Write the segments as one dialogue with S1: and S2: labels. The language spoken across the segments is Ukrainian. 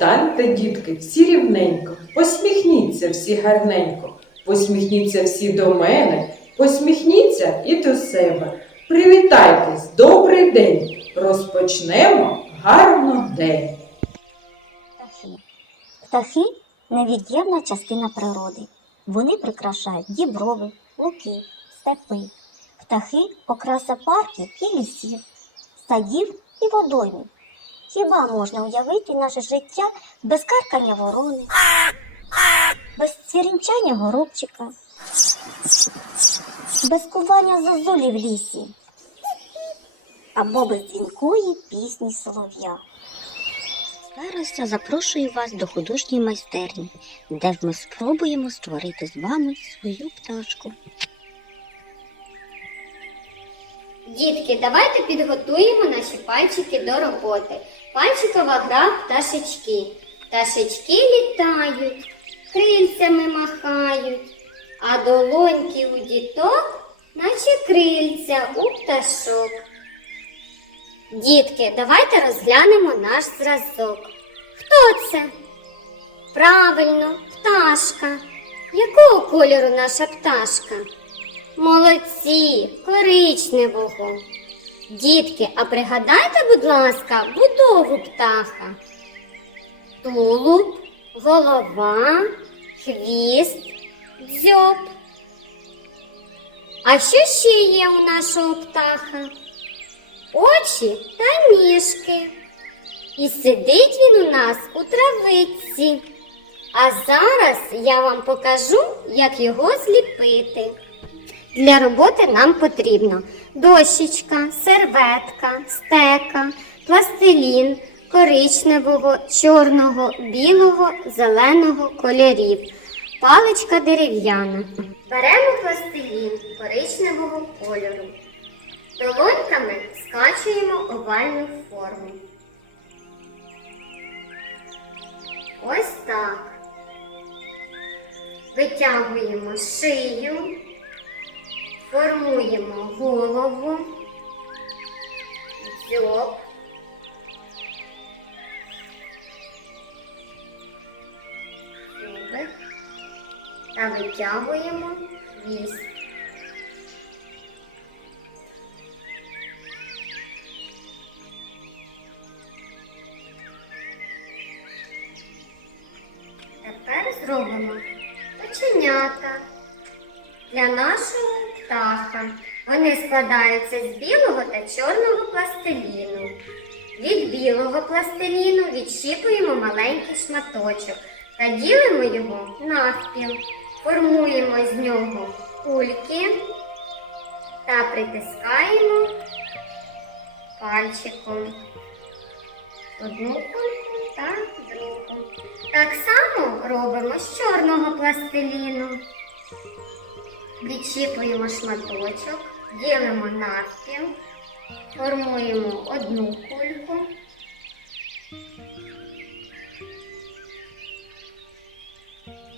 S1: Станьте, дітки, всі рівненько, посміхніться всі гарненько, посміхніться всі до мене, посміхніться і до себе. Привітайтесь, добрий день! Розпочнемо гарно день.
S2: Птахи. Птахи невід'ємна частина природи. Вони прикрашають діброви, луки, степи. Птахи окраса парків і лісів, садів і водоймів. Хіба можна уявити наше життя без каркання ворони, без цвірінчання горобчика, без кування зозулі в лісі або без дзвінкої пісні солов'я? Зараз я запрошую вас до художньої майстерні, де ми спробуємо створити з вами свою пташку.
S3: Дітки, давайте підготуємо наші пальчики до роботи. Пальчикова гра пташечки. Пташечки літають, крильцями махають, а долоньки у діток, наче крильця у пташок. Дітки, давайте розглянемо наш зразок. Хто це? Правильно, пташка. Якого кольору наша пташка? Молодці, коричневого. Дітки, а пригадайте, будь ласка, будову птаха. Тулуб, голова, хвіст, дзьоб. А що ще є у нашого птаха? Очі та ніжки. І сидить він у нас у травиці. А зараз я вам покажу, як його зліпити. Для роботи нам потрібно дощечка, серветка, стека, пластилін коричневого, чорного, білого, зеленого кольорів, паличка дерев'яна. Беремо пластилін коричневого кольору. Долоньками скачуємо овальну форму. Ось так. Витягуємо шию. Формуємо голову, дзьоб, зуби та витягуємо хвіст. Тепер зробимо оченята для нашого птаха. Вони складаються з білого та чорного пластиліну. Від білого пластиліну відщіпуємо маленький шматочок та ділимо його навпіл. Формуємо з нього кульки та притискаємо пальчиком. Одну кульку та другу. Так само робимо з чорного пластиліну. Відчіпуємо шматочок, ділимо навпіл, формуємо одну кульку.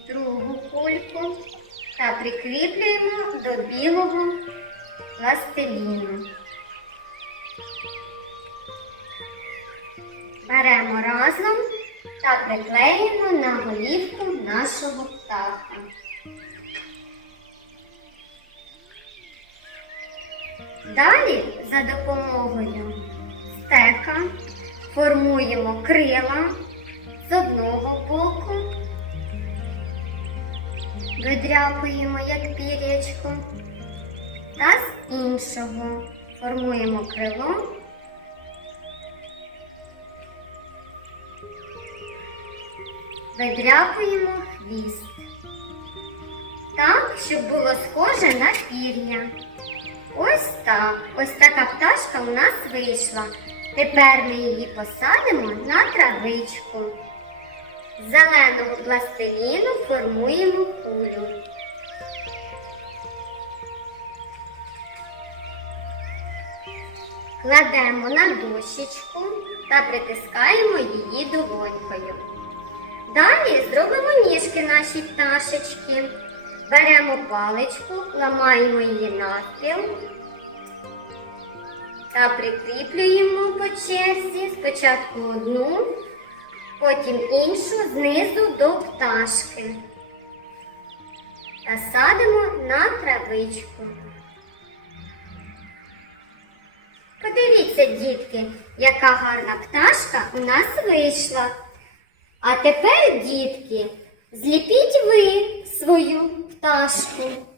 S3: Другу кульку та прикріплюємо до білого пластиліну. Беремо разом та приклеїмо на голівку нашого птаха. Далі за допомогою стека формуємо крила з одного боку, видряпуємо як пір'ячко, та з іншого формуємо крило. Видряпуємо хвіст. Так, щоб було схоже на пір'я. Ось так. Ось така пташка у нас вийшла. Тепер ми її посадимо на травичку. З зеленого пластиліну формуємо кулю. Кладемо на дощечку та притискаємо її долонькою. Далі зробимо ніжки нашій пташечки. Беремо паличку, ламаємо її навпіл та прикріплюємо по черзі спочатку одну, потім іншу знизу до пташки. Та садимо на травичку. Подивіться, дітки, яка гарна пташка у нас вийшла. А тепер, дітки, зліпіть ви свою пташку.